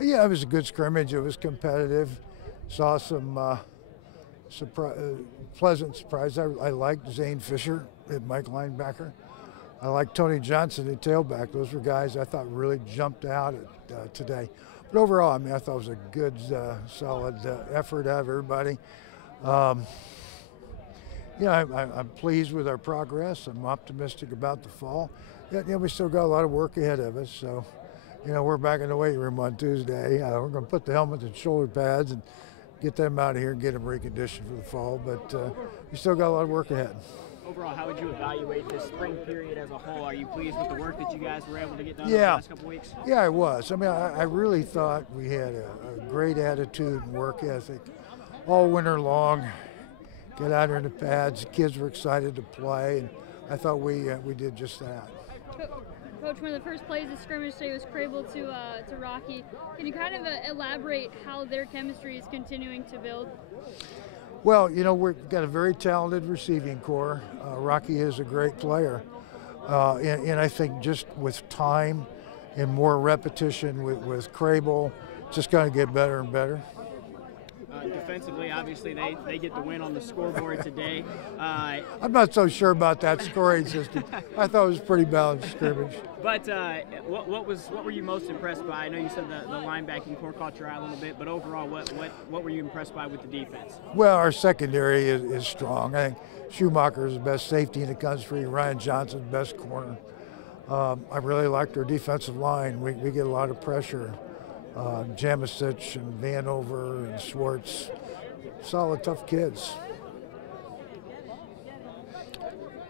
Yeah, it was a good scrimmage. It was competitive. Saw some pleasant surprise. I liked Zane Fisher at Mike linebacker. I liked Tony Johnson at tailback. Those were guys I thought really jumped out at, today. But overall, I mean, I thought it was a good, solid effort out of everybody. I'm pleased with our progress. I'm optimistic about the fall. Yeah, we still got a lot of work ahead of us. So, we're back in the weight room on Tuesday. We're going to put the helmets and shoulder pads and get them out of here and get them reconditioned for the fall. But we still got a lot of work ahead. Overall, how would you evaluate this spring period as a whole? Are you pleased with the work that you guys were able to get done over the last couple weeks? Yeah, I was. I mean, I really thought we had a great attitude and work ethic all winter long. Get out there in the pads. The kids were excited to play, and I thought we did just that. Coach, one of the first plays of scrimmage today was Crable to Rocky. Can you kind of elaborate how their chemistry is continuing to build? Well, we've got a very talented receiving core. Rocky is a great player. And I think just with time and more repetition with Crable, it's just going to get better and better. Defensively, obviously, they get the win on the scoreboard today. I'm not so sure about that scoring system. I thought it was pretty balanced scrimmage. But what were you most impressed by? I know you said the linebacking core caught your eye a little bit, but overall, what were you impressed by with the defense? Well, our secondary is strong. I think Schumacher is the best safety in the country. Ryan Johnson's best corner. I really liked our defensive line. We get a lot of pressure. Jamisic and Vanover and Schwartz, solid, tough kids.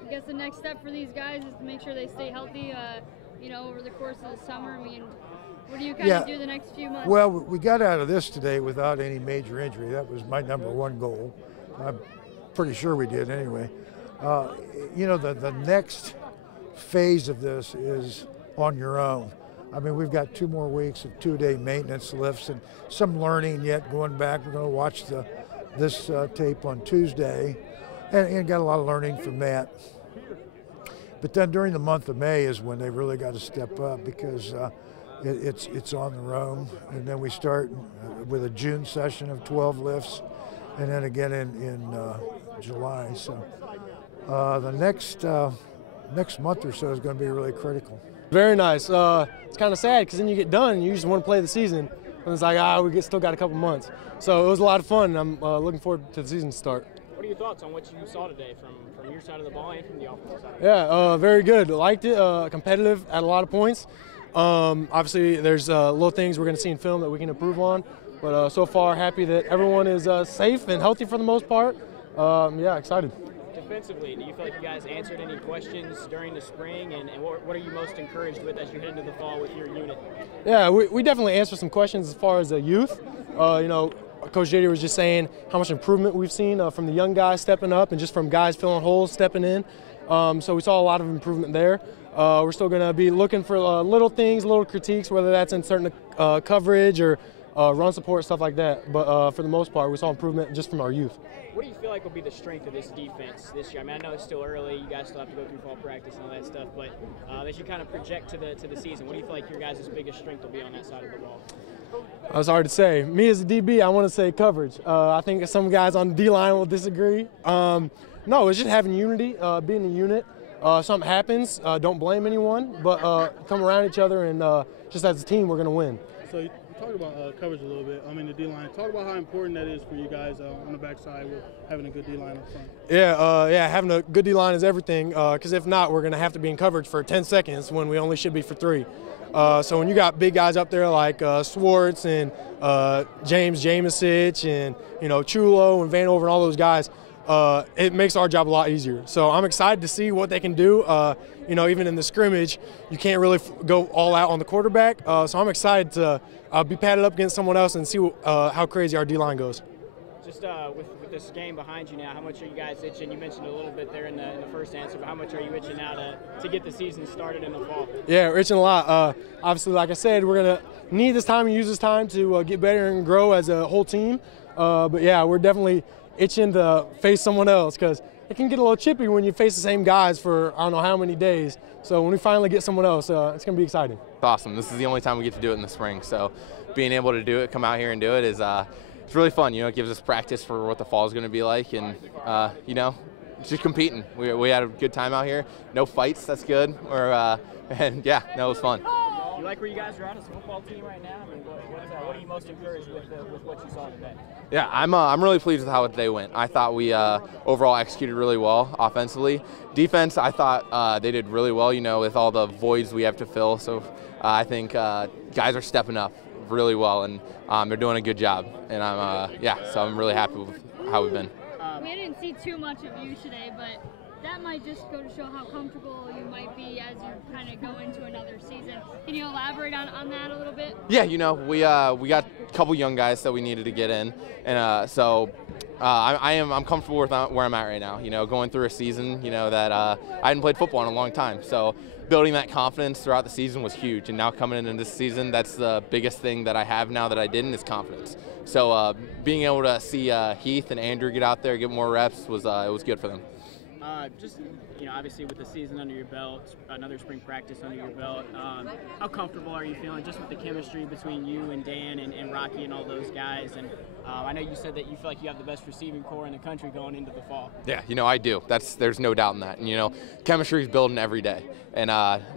I guess the next step for these guys is to make sure they stay healthy, over the course of the summer. I mean, what do you kind of do the next few months? Well, we got out of this today without any major injury. That was my number one goal. I'm pretty sure we did anyway. The next phase of this is on your own. I mean, we've got 2 more weeks of 2-day maintenance lifts and some learning yet going back. We're going to watch this tape on Tuesday and got a lot of learning from Matt. But then during the month of May is when they really got to step up because it's on their own. And then we start with a June session of 12 lifts and then again in July. So the next month or so is going to be really critical. Very nice. It's kind of sad because then you get done and you just want to play the season. And it's like, we still got a couple months. So it was a lot of fun. I'm looking forward to the season start. What are your thoughts on what you saw today from your side of the ball and from the offensive side? Yeah, very good. Liked it. Competitive at a lot of points. Obviously, there's little things we're going to see in film that we can improve on. But so far, happy that everyone is safe and healthy for the most part. Excited. Defensively, do you feel like you guys answered any questions during the spring, and what are you most encouraged with as you head into the fall with your unit? Yeah, we definitely answered some questions as far as the youth. Coach JD was just saying how much improvement we've seen from the young guys stepping up and just from guys filling holes stepping in. So we saw a lot of improvement there. We're still going to be looking for little things, little critiques, whether that's in certain coverage or run support, stuff like that. But for the most part, we saw improvement just from our youth. What do you feel like will be the strength of this defense this year? I mean, I know it's still early. You guys still have to go through fall practice and all that stuff. But as you kind of project to the season, what do you feel like your guys' biggest strength will be on that side of the ball? It's hard to say. Me as a DB, I want to say coverage. I think some guys on the D-line will disagree. No, it's just having unity, being a unit. Something happens, don't blame anyone, but come around each other and just as a team, we're going to win. So you talked about coverage a little bit. I mean, the D-line. Talk about how important that is for you guys on the backside with having a good D-line up front. Yeah, having a good D-line is everything because if not, we're going to have to be in coverage for 10 seconds when we only should be for 3. So when you got big guys up there like Schwartz and James Jamisic and Chulo and Vanover and all those guys, it makes our job a lot easier. So I'm excited to see what they can do. Even in the scrimmage, you can't really go all out on the quarterback. So I'm excited to be padded up against someone else and see how crazy our D-line goes. Just with this game behind you now, how much are you guys itching? You mentioned a little bit there in the first answer, but how much are you itching now to get the season started in the fall? Yeah, we're itching a lot. Obviously, like I said, we're going to need this time and use this time to get better and grow as a whole team. But yeah, we're definitely itching to face someone else because it can get a little chippy when you face the same guys for I don't know how many days. So when we finally get someone else, it's going to be exciting. It's awesome. This is the only time we get to do it in the spring. So being able to do it, come out here and do it is it's really fun. You know, it gives us practice for what the fall is going to be like, and you know, just competing. We had a good time out here. No fights, that's good. And yeah, no, it was fun. You like where you guys are at as a football team right now? I mean, what are you most encouraged with what you saw today? Yeah, I'm really pleased with how they went. I thought we overall executed really well offensively. Defense, I thought they did really well, you know, with all the voids we have to fill. So I think guys are stepping up really well, and they're doing a good job. And so I'm really happy with how we've been. We didn't see too much of you today, but that might just go to show how comfortable you might be as you kind of go into another season. Can you elaborate on that a little bit? Yeah, you know, we got a couple young guys that we needed to get in, and I'm comfortable with where I'm at right now. You know, going through a season, you know, that I hadn't played football in a long time, so building that confidence throughout the season was huge. And now coming into this season, that's the biggest thing that I have now that I didn't is confidence. So being able to see Heath and Andrew get out there, get more reps was it was good for them. Just, you know, obviously with the season under your belt, another spring practice under your belt, how comfortable are you feeling just with the chemistry between you and Dan and Rocky and all those guys? And I know you said that you feel like you have the best receiving core in the country going into the fall. Yeah, you know, I do. There's no doubt in that. And, you know, chemistry is building every day. And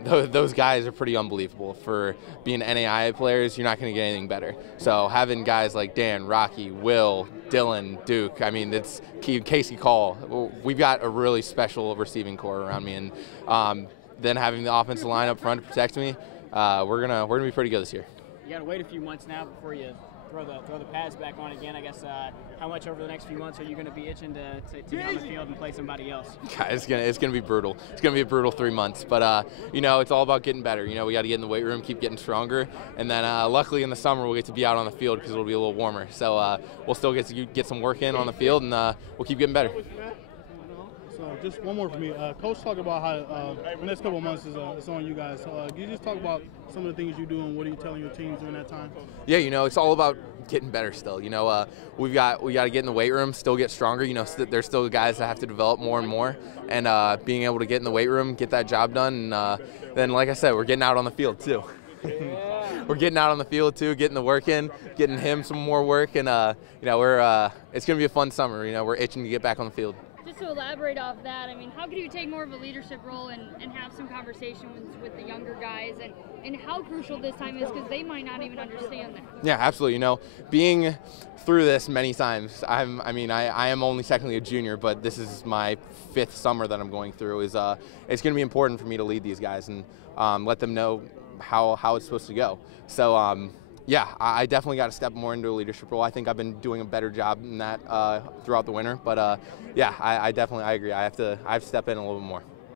those guys are pretty unbelievable. For being NAIA players, you're not going to get anything better. So having guys like Dan, Rocky, Will, Dylan, Duke, I mean, it's Casey Call. We've got a really special receiving core around me, and then having the offensive line up front to protect me, we're gonna be pretty good this year. You got to wait a few months now before you throw the pads back on again. I guess how much over the next few months are you going to be itching to get on the field and play somebody else? It's gonna be brutal. It's gonna be a brutal 3 months, but you know, it's all about getting better. You know, we got to get in the weight room, keep getting stronger, and then luckily in the summer we'll get to be out on the field because it'll be a little warmer. So we'll still get to get some work in on the field, and we'll keep getting better. So just one more for me. Coach talked about how the next couple of months is on you guys. So can you just talk about some of the things you do and what are you telling your teams during that time? Yeah, you know, it's all about getting better still. You know, we got to get in the weight room, still get stronger. You know, there's still guys that have to develop more and more, and being able to get in the weight room, get that job done, and then, like I said, we're getting out on the field too. We're getting out on the field too, getting the work in, getting him some more work, and you know, it's gonna be a fun summer. You know, we're itching to get back on the field. Just to elaborate off that, I mean, how could you take more of a leadership role and have some conversations with the younger guys, and how crucial this time is because they might not even understand that? Yeah, absolutely. You know, being through this many times, I am only technically a junior, but this is my 5th summer that I'm going through. It's going to be important for me to lead these guys and let them know how it's supposed to go. So yeah, I definitely got to step more into a leadership role. I think I've been doing a better job in that throughout the winter. But yeah, I agree. I have to step in a little bit more.